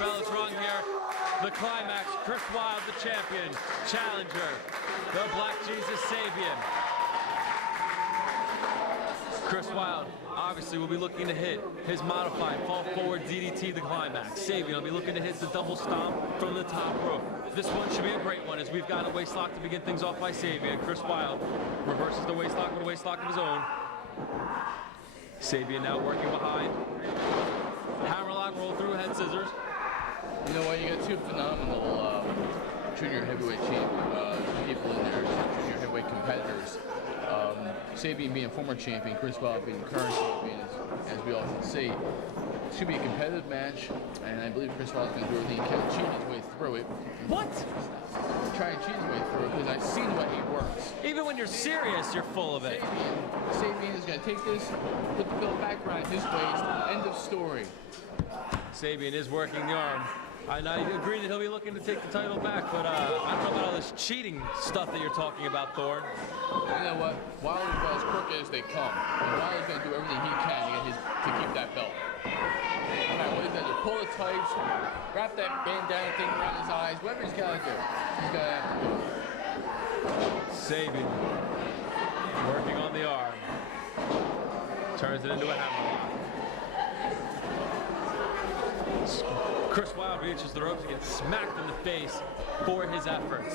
bell is rung here. The climax, Chris Wylde, the champion, challenger, the Black Jesus Sabian. Chris Wylde obviously will be looking to hit his modified fall forward DDT, the climax. Sabian will be looking to hit the double stomp from the top rope. This one should be a great one as we've got a waistlock to begin things off by Sabian. Chris Wylde reverses the waistlock with a waistlock of his own. Sabian now working behind. Hammerlock, roll through, head scissors. You know what, you got two phenomenal junior heavyweight people in there, junior heavyweight competitors. Sabian being a former champion, Chris Wylde being the current champion, as we often see. It should be a competitive match, and I believe Chris Wylde's going to do everything he can to cheat his way through it. What? Try and cheat his way through it, because I've seen the way he works. Even when you're serious, you're full of it. Sabian is going to take this, put the belt back around his waist, end of story. Sabian is working the arm. And I agree that he'll be looking to take the title back, but I don't know about all this cheating stuff that you're talking about, Thorne. You know what? Wylde is about as crooked as they come. And Wylde is going to do everything he can to keep that belt. No matter what he's going to do, pull the tights, wrap that bandana thing around his eyes, whatever he's got to do. He's got to have to do it. Sabian working on the arm. Turns it into a hammerlock. Chris Wylde reaches the ropes and gets smacked in the face for his efforts.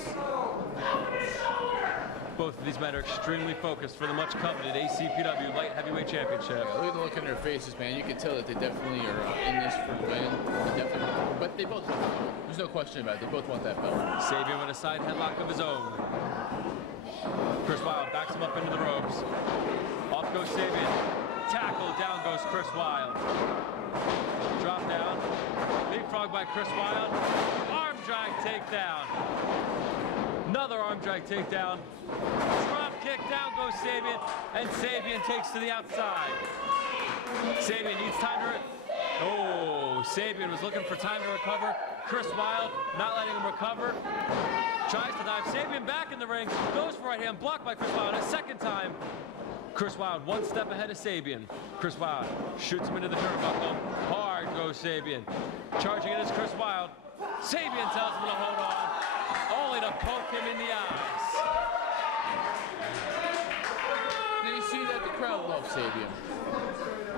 Both of these men are extremely focused for the much coveted ACPW Light Heavyweight Championship. Yeah, look at the look in their faces, man. You can tell that they definitely are in this for the win. But they both want it. There's no question about it. They both want that belt. Sabian with a side headlock of his own. Chris Wylde backs him up into the ropes. Off goes Sabian. Tackle, down goes Chris Wylde. Drop down. Leapfrog by Chris Wylde. Arm drag takedown. Another arm drag takedown. Drop kick, down goes Sabian, and Sabian takes to the outside. Sabian needs time to... Oh, Sabian was looking for time to recover. Chris Wylde not letting him recover. Tries to dive. Sabian back in the ring. Goes for right hand, blocked by Chris Wylde a second time. Chris Wylde one step ahead of Sabian. Chris Wylde shoots him into the turnbuckle. Hard goes Sabian. Charging it is Chris Wylde. Sabian tells him to hold on, only to poke him in the eyes. Now you see that the crowd loves Sabian.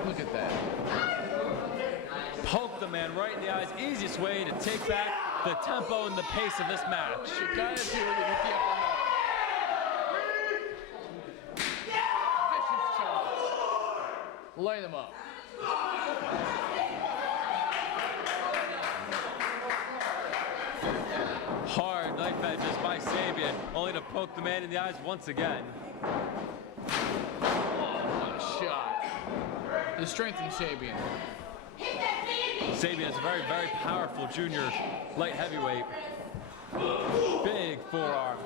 Look at that. Poke the man right in the eyes. Easiest way to take back the tempo and the pace of this match. You gotta do it with the upper hand. Light him up. Hard knife edges by Sabian, only to poke the man in the eyes once again. What a shot. The strength in Sabian. Sabian is a very, very powerful junior light heavyweight. Big forearm.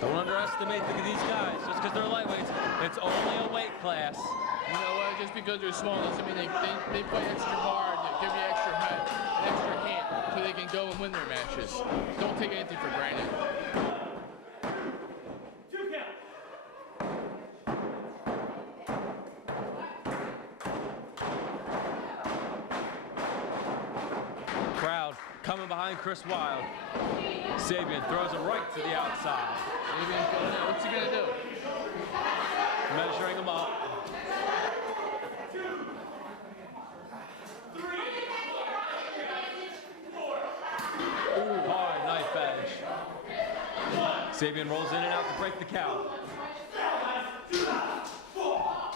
Don't underestimate these guys. Just because they're lightweights, it's only a weight class. You know what? Just because they're small doesn't mean they play extra hard, they give you extra height, an extra hint, so they can go and win their matches. Don't take anything for granted. Crowd coming behind Chris Wylde. Sabian throws it right to the outside. Sabian's going out. What's he gonna do? Measuring him up. Ooh, hard knife edge. Sabian rolls in and out to break the count.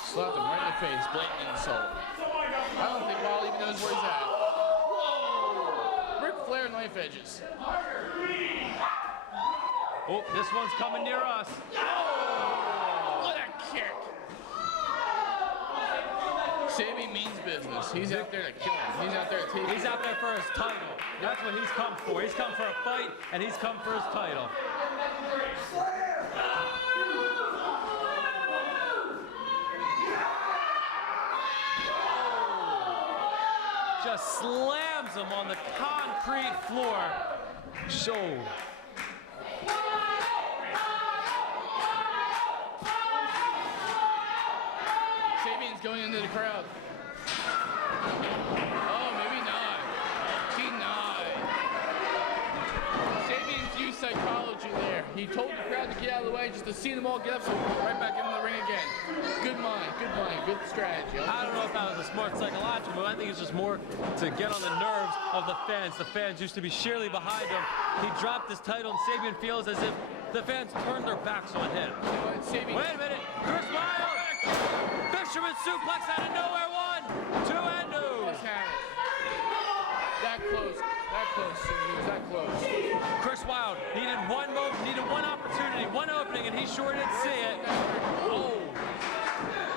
Slapped him right in the face, blatant insult. I don't think Wylde even knows where he's at. Whoa! Ric Flair knife edges. Oh, this one's coming near us. Oh! Look at that kick. Sabian means business. He's out there to kill him. He's out there to take He's out there for his title. That's what he's come for. He's come for a fight, and he's come for his title. Just slams him on the concrete floor. So. Sabian's going into the crowd. Oh, maybe not. He told the crowd to get out of the way just to see them all get up so he could right back into the ring again. Good mind, good strategy. I don't know if that was a smart psychological move. I think it's just more to get on the nerves of the fans. The fans used to be sheerly behind him. He dropped his title, and Sabian feels as if the fans turned their backs on him. Sabian. Wait a minute, Chris Wylde! Fisherman suplex out of nowhere, 1, 2, and no. That close, he was that close. Chris Wylde needed one move, needed one opportunity, one opening, and he sure did see it. Oh,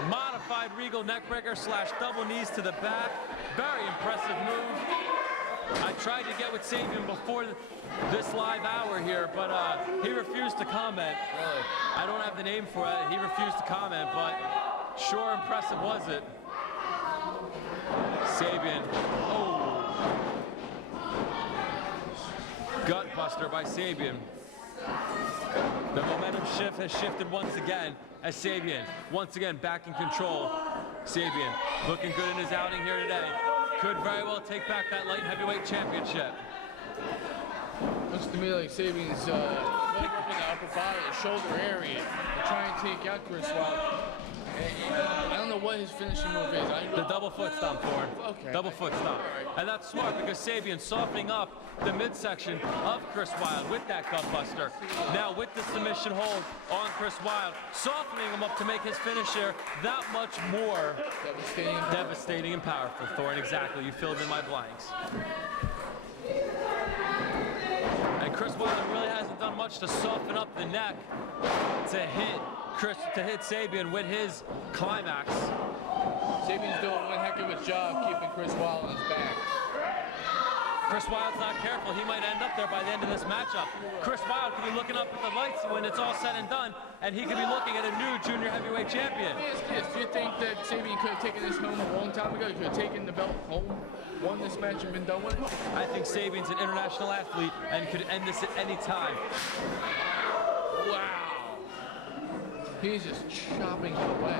modified Regal neckbreaker / double knees to the back. Very impressive move. I tried to get with Sabian before this live hour here, but he refused to comment. Really? I don't have the name for it. He refused to comment, but sure impressive was it. Sabian. Oh. Gut buster by Sabian. The momentum shift has shifted once again as Sabian once again back in control. Sabian looking good in his outing here today. Could very well take back that light heavyweight championship. Looks to me like Sabian's really working the upper body, the shoulder area to try and take out Chris Wylde. I don't know what his finishing move is. The double foot stomp for him. Okay. Double foot stomp. Right. And that's smart because Sabian softening up the midsection of Chris Wylde with that gut buster. Now with the submission hold on Chris Wylde, softening him up to make his finisher that much more devastating and powerful. Thorne, exactly. You filled in my blanks. And Chris Wylde really hasn't done much to soften up the neck to hit Sabian with his climax. Sabian's doing one heck of a job keeping Chris Wylde on his back. Chris Wylde's not careful. He might end up there by the end of this matchup. Chris Wylde could be looking up at the lights when it's all said and done, and he could be looking at a new junior heavyweight champion. Do you think that Sabian could have taken this home a long time ago? He could have taken the belt home, won this match, and been done with it? I think Sabian's an international athlete and could end this at any time. Wow. He's just chopping it away.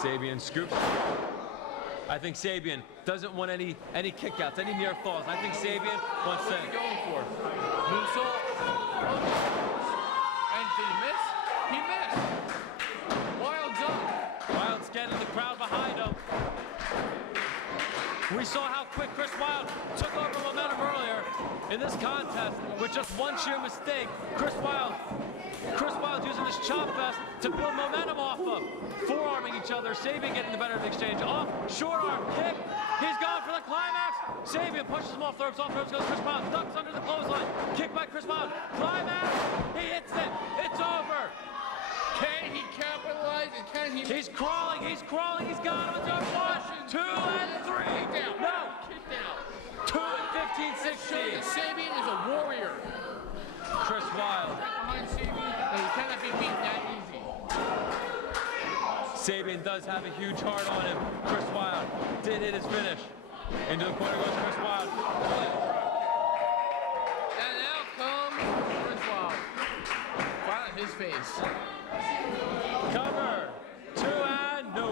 Sabian scoops. I think Sabian doesn't want any kickouts, any near falls. I think Sabian wants to. What's he going for? Moonsault? Oh. And did he miss? He missed. Wylde's up. Wylde's getting the crowd behind him. We saw how quick Chris Wylde took over momentum earlier in this contest with just one sheer mistake. Chris Wylde's using this chop fest to build momentum off of. Forearming each other, Sabian getting the better of the exchange. Off, short arm kick. He's gone for the climax. Sabian pushes him off the ropes goes Chris Wylde. Ducks under the clothesline. Kick by Chris Wylde. Climax. He hits it. It's over. Can he capitalize and can he... He's crawling. He's got him. It's over. 1, 2, and 3. Kick down. No. Kick down. 2 and 15, 16. Sabian is a warrior. Chris Wylde. Behind Sabian, and he cannot be beaten that easy. Sabian does have a huge heart on him. Chris Wylde did hit his finish. Into the corner goes Chris Wylde. And out comes Chris Wylde. Right on his face. Cover. 2 and no.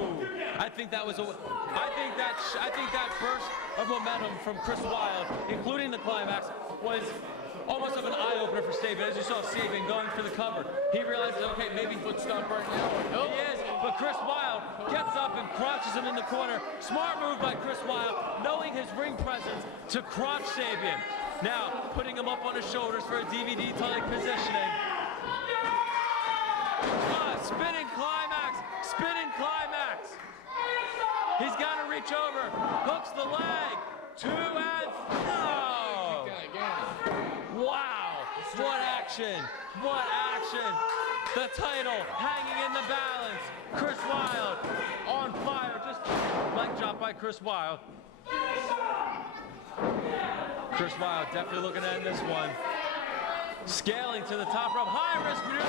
I think that burst of momentum from Chris Wylde, including the climax, was almost of an eye-opener for Sabian. As you saw Sabian going for the cover, he realizes, okay, maybe foot stomp right now. Nope. He is, but Chris Wylde gets up and crotches him in the corner. Smart move by Chris Wylde, knowing his ring presence, to crotch Sabian. Now, putting him up on his shoulders for a DVD-type positioning. Spinning climax, spinning climax. He's got to reach over, hooks the leg. 2 and no. Wow, what action, what action. The title hanging in the balance. Chris Wylde on fire, just leg drop by Chris Wylde. Chris Wylde definitely looking to end this one. Scaling to the top rope, high risk maneuver.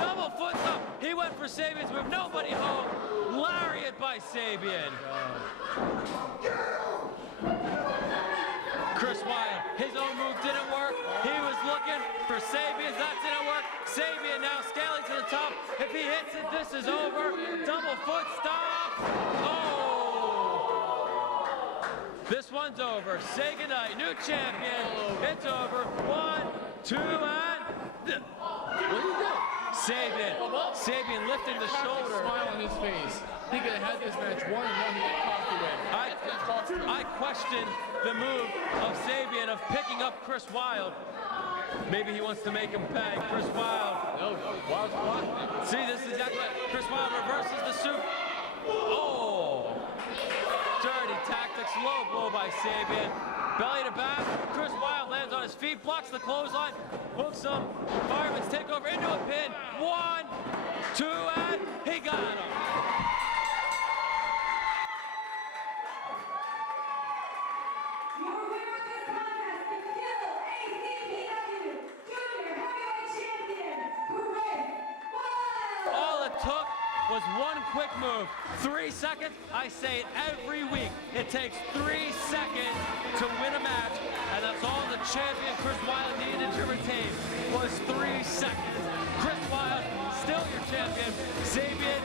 Double foot stomp. He went for Sabian's move. Nobody home. Lariat by Sabian. Chris Wylde, his own move didn't work. He was looking for Sabian's. That didn't work. Sabian now scaling to the top. If he hits it, this is over. Double foot stomp. Oh! This one's over. Say goodnight. New champion. It's over. 1, 2, and... What did he do? Sabian lifting the Perfect shoulder. smile on his face. He could have had this match 1-1. He got coffee with. I question the move of Sabian of picking up Chris Wylde. Maybe he wants to make him pay. Chris Wylde. No, Wylde's blocking. See, this is exactly what Chris Wylde reverses the suit. Oh! Dirty tactics, low blow by Sabian. Belly to back, Chris Wylde lands on his feet, blocks the clothesline, hooks him. Fireman's takeover into a pin. 1, 2, and he got him. Your winner of this contest is still ACPW Junior Heavyweight Champion, Chris Wylde. All it took was one quick move. 3 seconds. I say it every week. It takes 3 seconds to win a match, and that's all the champion Chris Wylde needed to retain was 3 seconds. Chris Wylde, still your champion. Sabian